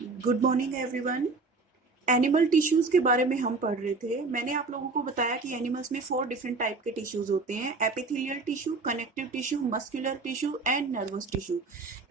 Good morning everyone. Animal tissues के बारे में हम पढ़ रहे थे। मैंने आप लोगों को बताया कि एनिमल्स में 4 डिफरेंट टाइप के टिश्यूज होते हैं: epithelial tissue, connective tissue, muscular tissue and nervous tissue.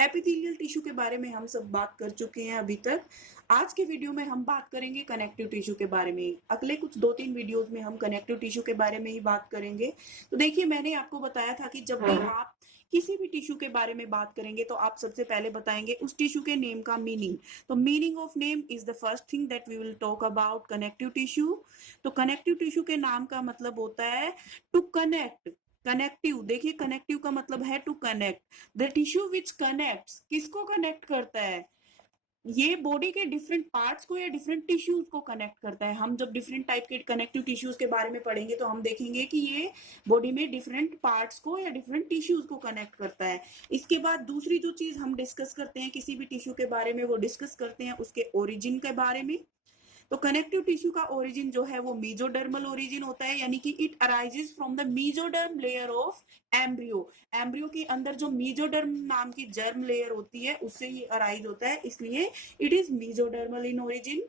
Epithelial tissue के बारे में हम सब बात कर चुके हैं अभी तक। आज के वीडियो में हम बात करेंगे कनेक्टिव टिश्यू के बारे में। अगले कुछ 2-3 वीडियोज में हम कनेक्टिव टिश्यू के बारे में ही बात करेंगे। तो देखिए, मैंने आपको बताया था कि जब भी आप किसी भी टिश्यू के बारे में बात करेंगे तो आप सबसे पहले बताएंगे उस टिश्यू के नेम का मीनिंग। तो meaning of name is the first thing that we will talk about connective tissue. तो कनेक्टिव टिश्यू के नाम का मतलब होता है टू कनेक्ट। कनेक्टिव, देखिए कनेक्टिव का मतलब है to connect. The tissue which connects, किसको कनेक्ट करता है? ये बॉडी के डिफरेंट पार्ट्स को या डिफरेंट टिश्यूज को कनेक्ट करता है। हम जब डिफरेंट टाइप के कनेक्टिव टिश्यूज के बारे में पढ़ेंगे तो हम देखेंगे कि ये बॉडी में डिफरेंट पार्ट्स को या डिफरेंट टिश्यूज को कनेक्ट करता है। इसके बाद दूसरी जो चीज हम डिस्कस करते हैं किसी भी टिश्यू के बारे में, वो डिस्कस करते हैं उसके ओरिजिन के बारे में। तो कनेक्टिव टिश्यू का ओरिजिन जो है वो मीजोडर्मल ओरिजिन होता है, यानी कि it arises from the mesoderm layer of embryo. Embryo के अंदर जो मीजोडर्म नाम की जर्म लेयर होती है उससे ये अराइज होता है, इसलिए it is mesodermal in origin.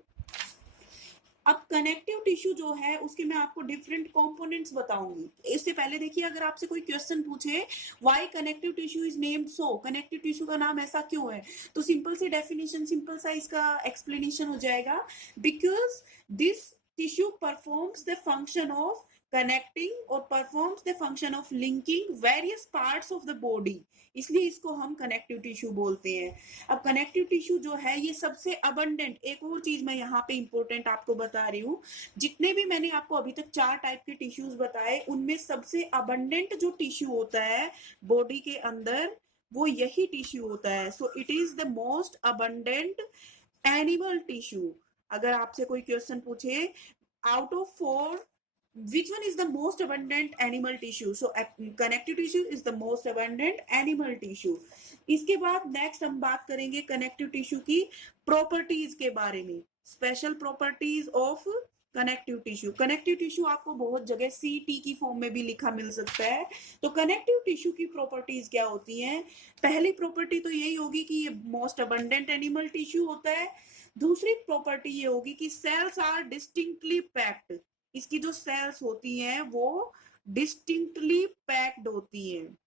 अब कनेक्टिव टिश्यू जो है उसके मैं आपको डिफरेंट कंपोनेंट्स बताऊंगी। इससे पहले देखिए, अगर आपसे कोई क्वेश्चन पूछे why connective tissue is named so, connective tissue का नाम ऐसा क्यों है, तो सिंपल सी डेफिनेशन, सिंपल सा इसका एक्सप्लेनेशन हो जाएगा। Because this tissue performs the function of connecting और performs the function of linking various parts of the body, इसलिए इसको हम कनेक्टिव टिश्यू बोलते हैं। अब कनेक्टिव टिश्यू जो है ये सबसे अबंडेंट, एक और चीज मैं यहाँ पे इंपॉर्टेंट आपको बता रही हूँ, जितने भी मैंने आपको अभी तक 4 टाइप के टिश्यूज बताए उनमें सबसे अबंडेंट जो टिश्यू होता है बॉडी के अंदर वो यही टिश्यू होता है। So it is the most abundant animal tissue. अगर आपसे कोई क्वेश्चन पूछे out of 4 which one is the most abundant animal tissue, so connective tissue is the most abundant animal tissue। इसके बाद नेक्स्ट हम बात करेंगे कनेक्टिव टिश्यू की प्रॉपर्टीज के बारे में, special properties of connective tissue. Connective tissue आपको बहुत जगह CT की फॉर्म में भी लिखा मिल सकता है। तो कनेक्टिव टिश्यू की प्रॉपर्टीज क्या होती हैं? पहली प्रॉपर्टी तो यही होगी कि ये मोस्ट अबंडेंट एनिमल टिश्यू होता है। दूसरी प्रॉपर्टी ये होगी कि सेल्स आर डिस्टिंक्टली पैक्ड, इसकी जो सेल्स होती हैं वो डिस्टिंक्टली पैक्ड होती हैं।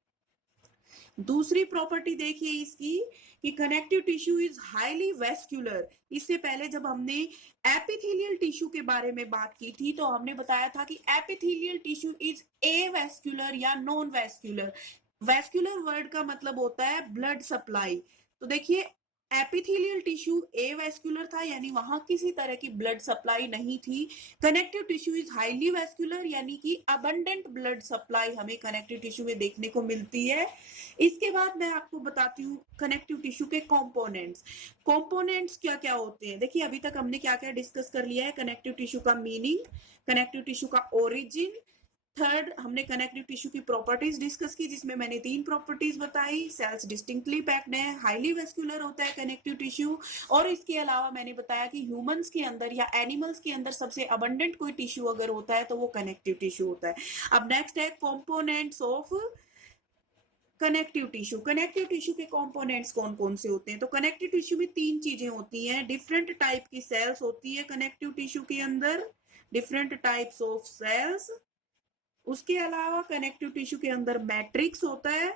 दूसरी प्रॉपर्टी देखिए इसकी कि connective tissue is highly vascular. इससे पहले जब हमने एपिथेलियल टिश्यू के बारे में बात की थी तो हमने बताया था कि एपिथेलियल टिश्यू इज एवेस्क्यूलर या नॉन वेस्क्यूलर। वेस्क्यूलर वर्ड का मतलब होता है ब्लड सप्लाई। तो देखिए, एपिथेलियल टिश्यू एवेस्क्यूलर था, यानी वहां किसी तरह की ब्लड सप्लाई नहीं थी। Connective tissue is highly vascular, यानी कि अबंडेंट ब्लड सप्लाई हमें कनेक्टिव टिश्यू में देखने को मिलती है। इसके बाद मैं आपको बताती हूँ कनेक्टिव टिश्यू के कंपोनेंट्स। कंपोनेंट्स क्या क्या होते हैं? देखिए, अभी तक हमने क्या क्या डिस्कस कर लिया है। कनेक्टिव टिश्यू का मीनिंग, कनेक्टिव टिश्यू का ओरिजिन, थर्ड हमने कनेक्टिव टिश्यू की प्रॉपर्टीज डिस्कस की जिसमें मैंने 3 प्रॉपर्टीज बताई। सेल्स डिस्टिंक्टली पैक्ड है, हाईली वेस्क्यूलर होता है कनेक्टिव टिश्यू, और इसके अलावा मैंने बताया कि ह्यूमंस के अंदर या एनिमल्स के अंदर सबसे अबंडेंट कोई टिश्यू अगर होता है तो वो कनेक्टिव टिश्यू होता है। अब नेक्स्ट है components of connective tissue. Connective tissue के कंपोनेंट्स कौन कौन से होते हैं? तो कनेक्टिव टिश्यू में 3 चीजें होती हैं। डिफरेंट टाइप की सेल्स होती है कनेक्टिव टिश्यू के अंदर, डिफरेंट टाइप्स ऑफ सेल्स। उसके अलावा कनेक्टिव टिश्यू के अंदर मैट्रिक्स होता है,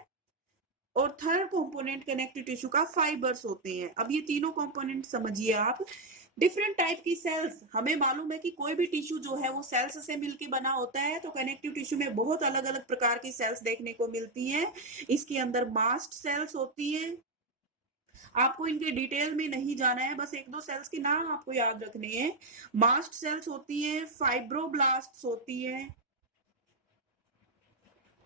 और थर्ड कंपोनेंट कनेक्टिव टिश्यू का फाइबर्स होते हैं। अब ये तीनों कंपोनेंट समझिए आप। डिफरेंट टाइप की सेल्स, हमें मालूम है कि कोई भी टिश्यू जो है वो सेल्स से मिलकर बना होता है, तो कनेक्टिव टिश्यू में बहुत अलग अलग प्रकार की सेल्स देखने को मिलती हैं। इसके अंदर मास्ट सेल्स होती हैं, आपको इनके डिटेल में नहीं जाना है, बस 1-2 सेल्स के नाम आपको याद रखने हैं। मास्ट सेल्स होती हैं, फाइब्रोब्लास्ट्स होती हैं,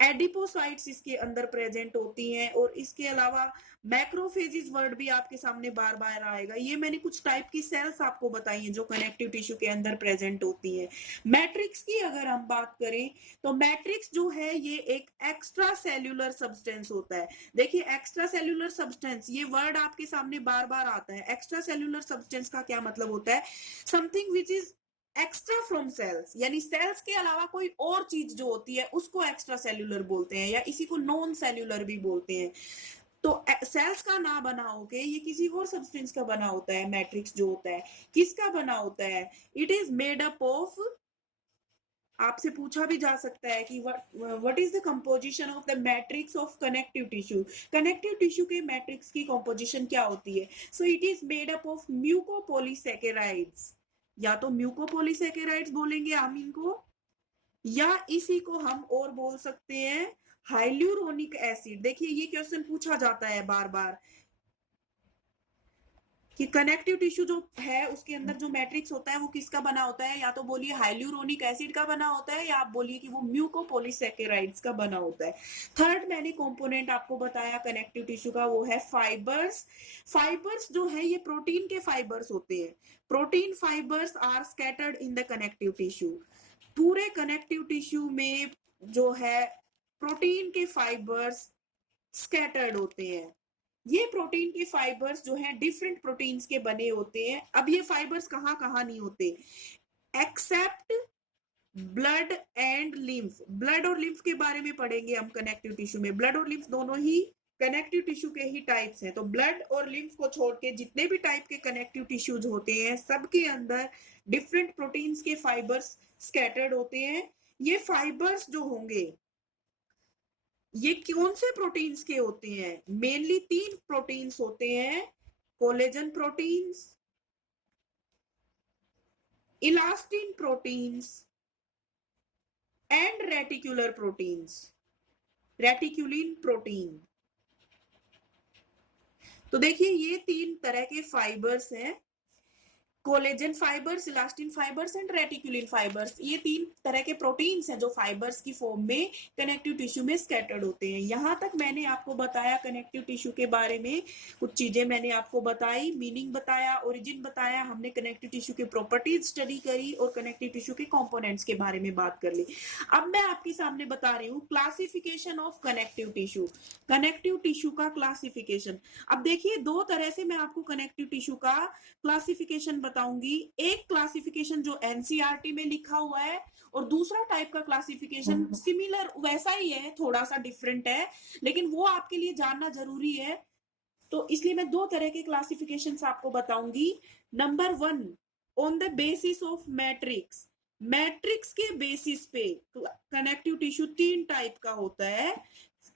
एडिपोसाइट्स इसके अंदर प्रेजेंट होती हैं, और इसके अलावा मैक्रोफेजिस वर्ड भी आपके सामने बार बार आएगा। ये मैंने कुछ टाइप की सेल्स आपको बताई हैं जो कनेक्टिव टिश्यू के अंदर प्रेजेंट होती हैं। मैट्रिक्स की अगर हम बात करें तो मैट्रिक्स जो है ये एक एक्स्ट्रा सेल्यूलर सब्सटेंस होता है। देखिए, एक्स्ट्रा सेल्यूलर सब्सटेंस, ये वर्ड आपके सामने बार बार आता है। एक्स्ट्रा सेल्यूलर सब्सटेंस का क्या मतलब होता है? Something which is extra from cells, यानी सेल्स के अलावा कोई और चीज जो होती है उसको एक्स्ट्रा सेल्यूलर बोलते हैं, या इसी को नॉन सेल्यूलर भी बोलते हैं। तो सेल्स का ना बना होके ये किसी और सब्सटेंस का बना होता है। मैट्रिक्स जो होता है किसका बना होता है? It is made up of, आपसे पूछा भी जा सकता है कि what is the composition of the matrix of connective tissue. Connective tissue के मैट्रिक्स की कंपोजिशन क्या होती है? So it is made up of mucopolysaccharides, या तो म्यूकोपॉलीसैकेराइड्स बोलेंगे हम इनको, या इसी को हम और बोल सकते हैं हाइल्यूरोनिक एसिड। देखिए ये क्वेश्चन पूछा जाता है बार बार कि कनेक्टिव टिश्यू जो है उसके अंदर जो मैट्रिक्स होता है वो किसका बना होता है? या तो बोलिए हाइल्यूरोनिक एसिड का बना होता है, या आप बोलिए कि वो म्यूकोपॉलीसैकेराइड्स का बना होता है। थर्ड मैंने कंपोनेंट आपको बताया कनेक्टिव टिश्यू का, वो है फाइबर्स। फाइबर्स जो है ये प्रोटीन के फाइबर्स होते हैं। Protein fibres are scattered in the connective tissue. पूरे कनेक्टिव टिश्यू में जो है प्रोटीन के फाइबर्स स्कैटर्ड होते हैं। ये प्रोटीन के फाइबर्स जो है डिफरेंट प्रोटीन्स के बने होते हैं। अब ये फाइबर्स कहाँ कहाँ नहीं होते? Except blood and lymph. Blood और लिम्फ के बारे में पढ़ेंगे हम कनेक्टिव टिश्यू में। ब्लड और लिम्फ दोनों ही कनेक्टिव टिश्यू के ही टाइप्स हैं। तो ब्लड और लिम्फ को छोड़ के जितने भी टाइप के कनेक्टिव टिश्यूज होते हैं सबके अंदर डिफरेंट प्रोटीन्स के फाइबर्स स्कैटर्ड होते हैं। ये फाइबर्स जो होंगे ये कौन से प्रोटीन्स के होते हैं? मेनली 3 प्रोटीन्स होते हैं, collagen proteins, elastin proteins and reticular proteins, reticulin protein. तो देखिए ये 3 तरह के फाइबर्स हैं, collagen fibres, elastin fibres and reticulin fibres. ये 3 तरह के प्रोटीन्स हैं जो फाइबर्स की फॉर्म में कनेक्टिव टिश्यू में स्कैटर्ड होते हैं। यहां तक मैंने आपको बताया कनेक्टिव टिश्यू के बारे में, कुछ चीजें मैंने आपको बताई, मीनिंग बताया, ओरिजिन बताया, हमने कनेक्टिव टिश्यू की प्रॉपर्टीज स्टडी करी और कनेक्टिव टिश्यू के कंपोनेंट्स के बारे में बात कर ली। अब मैं आपके सामने बता रही हूँ classification of connective tissue. Connective tissue का क्लासिफिकेशन। अब देखिए 2 तरह से मैं आपको कनेक्टिव टिश्यू का क्लासिफिकेशन बताऊंगी। एक क्लासिफिकेशन जो एनसीईआरटी में लिखा हुआ है और दूसरा टाइप का क्लासिफिकेशन सिमिलर वैसा ही है, थोड़ा सा डिफरेंट है, लेकिन वो आपके लिए जानना जरूरी है। तो इसलिए मैं 2 तरह के क्लासिफिकेशन आपको बताऊंगी। Number 1, on the basis of matrix. Matrix के बेसिस पे कनेक्टिव टिश्यू 3 टाइप का होता है।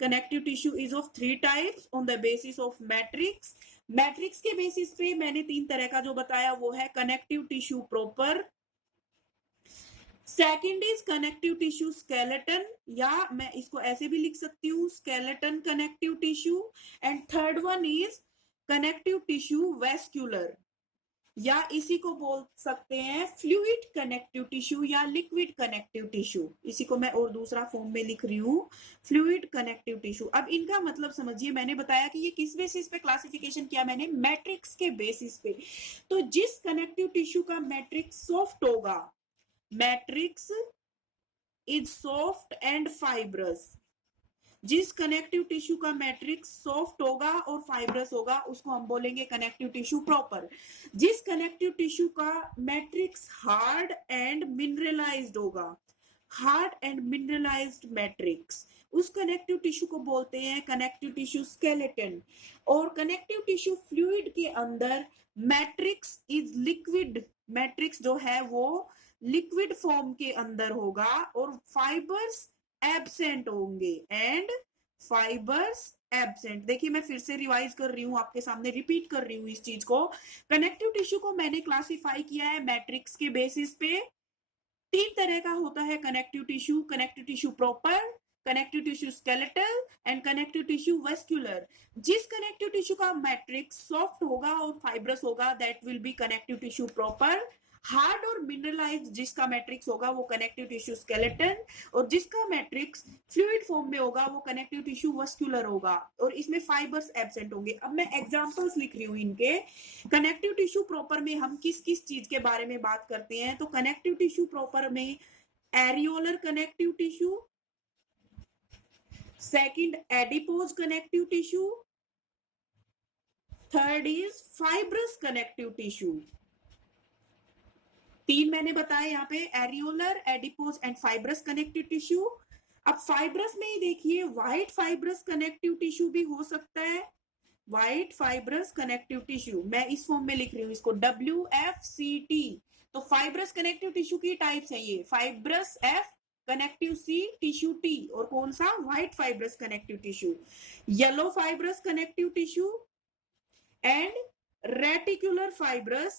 Connective tissue is of 3 types on the basis of matrix. Matrix के बेसिस पे मैंने 3 तरह का जो बताया वो है connective tissue proper, second is connective tissue skeleton, या मैं इसको ऐसे भी लिख सकती हूँ skeleton connective tissue, and third one is connective tissue vascular, या इसी को बोल सकते हैं फ्लूइड कनेक्टिव टिश्यू या लिक्विड कनेक्टिव टिश्यू। इसी को मैं और दूसरा फॉर्म में लिख रही हूँ फ्लूइड कनेक्टिव टिश्यू। अब इनका मतलब समझिए, मैंने बताया कि ये किस बेसिस पे क्लासिफिकेशन किया मैंने? मैट्रिक्स के बेसिस पे। तो जिस कनेक्टिव टिश्यू का मैट्रिक्स सॉफ्ट होगा, matrix is soft and fibrous, जिस कनेक्टिव टिश्यू का मैट्रिक्स सॉफ्ट होगा और फाइब्रस होगा उसको हम बोलेंगे कनेक्टिव टिश्यू प्रॉपर। जिस कनेक्टिव टिश्यू का मैट्रिक्स हार्ड एंड मिनरलाइज्ड होगा, हार्ड एंड मिनरलाइज्ड मैट्रिक्स, उस कनेक्टिव टिश्यू को बोलते हैं कनेक्टिव टिश्यू स्केलेटन। और कनेक्टिव टिश्यू फ्लूइड के अंदर मैट्रिक्स इज लिक्विड, मैट्रिक्स जो है वो लिक्विड फॉर्म के अंदर होगा और फाइबर्स एब्सेंट होंगे, एंड फाइबर्स एब्सेंट। देखिए मैं फिर से रिवाइज कर रही हूँ, आपके सामने रिपीट कर रही हूँ इस चीज को। कनेक्टिव टिश्यू को मैंने क्लासिफाई किया है मैट्रिक्स के बेसिस पे। 3 तरह का होता है connective tissue proper, connective tissue skeletal and connective tissue vascular. जिस कनेक्टिव टिश्यू का मैट्रिक्स सॉफ्ट होगा और फाइब्रस होगा that will B connective tissue proper. Hard और मिनरलाइज्ड जिसका मैट्रिक्स होगा वो कनेक्टिव टिश्यू स्केलेटन, और जिसका मैट्रिक्स फ्लूइड फॉर्म में होगा वो कनेक्टिव टिश्यू वेस्क्यूलर होगा, और इसमें फाइबर्स एब्सेंट होंगे। अब मैं एग्जांपल्स लिख रही हूँ इनके। कनेक्टिव टिश्यू प्रॉपर में हम किस किस चीज के बारे में बात करते हैं? तो कनेक्टिव टिश्यू प्रॉपर में areolar connective tissue, second adipose connective tissue, third is fibrous connective tissue. 3 मैंने बताए यहाँ पे, areolar, adipose and fibrous connective tissue. अब फाइब्रस में ही देखिए व्हाइट फाइब्रस कनेक्टिव टिश्यू भी हो सकता है व्हाइट फाइब्रस कनेक्टिव टिश्यू, मैं इस फॉर्म में लिख रही हूँ इसको WFCT। तो फाइब्रस कनेक्टिव टिश्यू की टाइप्स है ये, fibrous F, connective C, tissue T, और कौन सा, white fibrous connective tissue, yellow fibrous connective tissue and reticular fibrous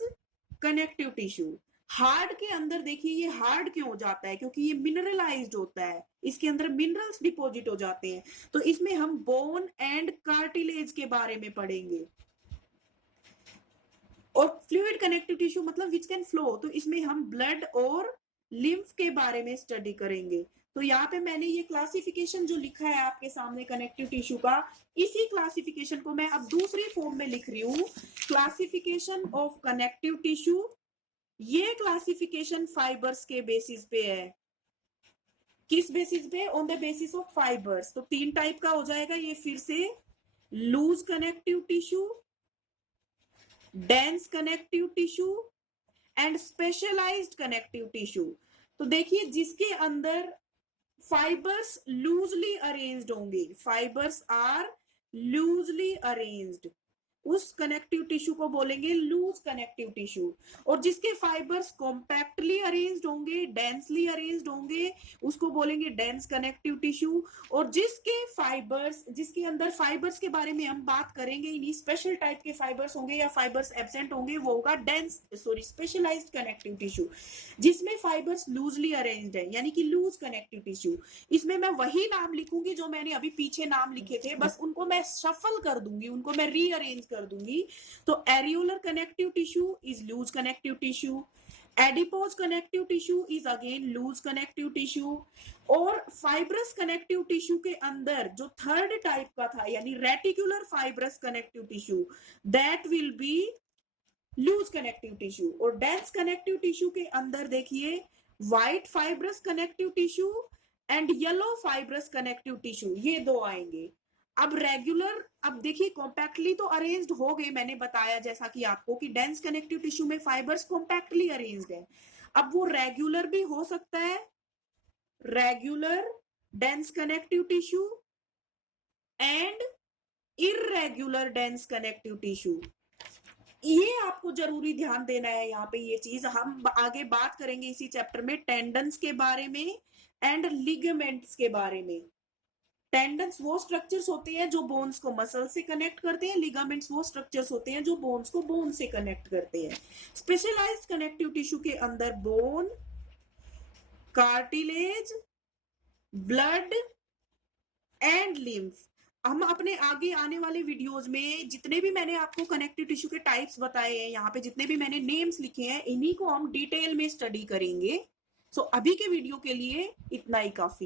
connective tissue. Hard के अंदर देखिए ये हार्ड क्यों हो जाता है, क्योंकि ये मिनरलाइज्ड होता है, इसके अंदर मिनरल्स डिपॉजिट हो जाते हैं। तो इसमें हम बोन एंड कार्टिलेज के बारे में पढ़ेंगे। और फ्लूइड कनेक्टिव टिश्यू मतलब विच कैन फ्लो, तो इसमें हम ब्लड और लिम्फ के बारे में स्टडी करेंगे। तो यहाँ पे मैंने ये क्लासिफिकेशन जो लिखा है आपके सामने कनेक्टिव टिश्यू का, इसी क्लासिफिकेशन को मैं अब दूसरी फॉर्म में लिख रही हूँ, क्लासिफिकेशन ऑफ कनेक्टिव टिश्यू। ये क्लासिफिकेशन फाइबर्स के बेसिस पे है। किस बेसिस पे, on the basis of fibres. तो 3 टाइप का हो जाएगा ये फिर से, loose connective tissue, dense connective tissue and specialised connective tissue. तो देखिए जिसके अंदर फाइबर्स लूजली अरेंज्ड होंगे, फाइबर्स आर लूजली अरेंज्ड, उस कनेक्टिव टिश्यू को बोलेंगे लूज कनेक्टिव टिश्यू। और जिसके फाइबर्स कॉम्पैक्टली अरेंज्ड होंगे, डेंसली अरेंज्ड होंगे, उसको बोलेंगे डेंस कनेक्टिव टिश्यू। और जिसके फाइबर्स, जिसके अंदर फाइबर्स के बारे में हम बात करेंगे ही नहीं, स्पेशल टाइप के फाइबर्स होंगे या फाइबर्स एब्सेंट होंगे, वो होगा स्पेशलाइज्ड कनेक्टिव टिश्यू, जिसमें फाइबर्स लूजली अरेंज्ड है, यानी कि लूज कनेक्टिव टिश्यू। इसमें मैं वही नाम लिखूंगी जो मैंने अभी पीछे नाम लिखे थे, बस उनको मैं शफल कर दूंगी, उनको मैं रीअरेंज कर दूंगी। तो areolar connective tissue is loose connective tissue, adipose connective tissue is again loose connective tissue. और फाइब्रस कनेक्टिव टिश्यू के अंदर जो थर्ड टाइप का था, यानी reticular fibrous connective tissue, that will be loose connective tissue. और डेंस कनेक्टिव टिश्यू के अंदर देखिए white fibrous connective tissue and yellow fibrous connective tissue, ये दो आएंगे। अब रेगुलर, अब देखिए कॉम्पैक्टली तो अरेंज्ड हो गए, मैंने बताया जैसा कि आपको कि डेंस कनेक्टिव टिश्यू में फाइबर्स कॉम्पैक्टली अरेंज्ड है। अब वो रेगुलर भी हो सकता है, regular dense connective tissue and irregular dense connective tissue. ये आपको जरूरी ध्यान देना है यहाँ पे, ये चीज हम आगे बात करेंगे इसी चैप्टर में, टेंडन्स के बारे में एंड लिगामेंट्स के बारे में। टेंडन्स वो स्ट्रक्चर्स होते हैं जो बोन्स को मसल से कनेक्ट करते हैं, लिगामेंट्स वो स्ट्रक्चर्स होते हैं जो बोन्स को बोन से कनेक्ट करते हैं। स्पेशलाइज्ड कनेक्टिव टिश्यू के अंदर bone, cartilage, blood and lymph. हम अपने आगे आने वाले वीडियोस में जितने भी मैंने आपको कनेक्टिव टिश्यू के टाइप्स बताए हैं, यहाँ पे जितने भी मैंने नेम्स लिखे हैं, इन्हीं को हम डिटेल में स्टडी करेंगे। सो अभी के वीडियो के लिए इतना ही काफी।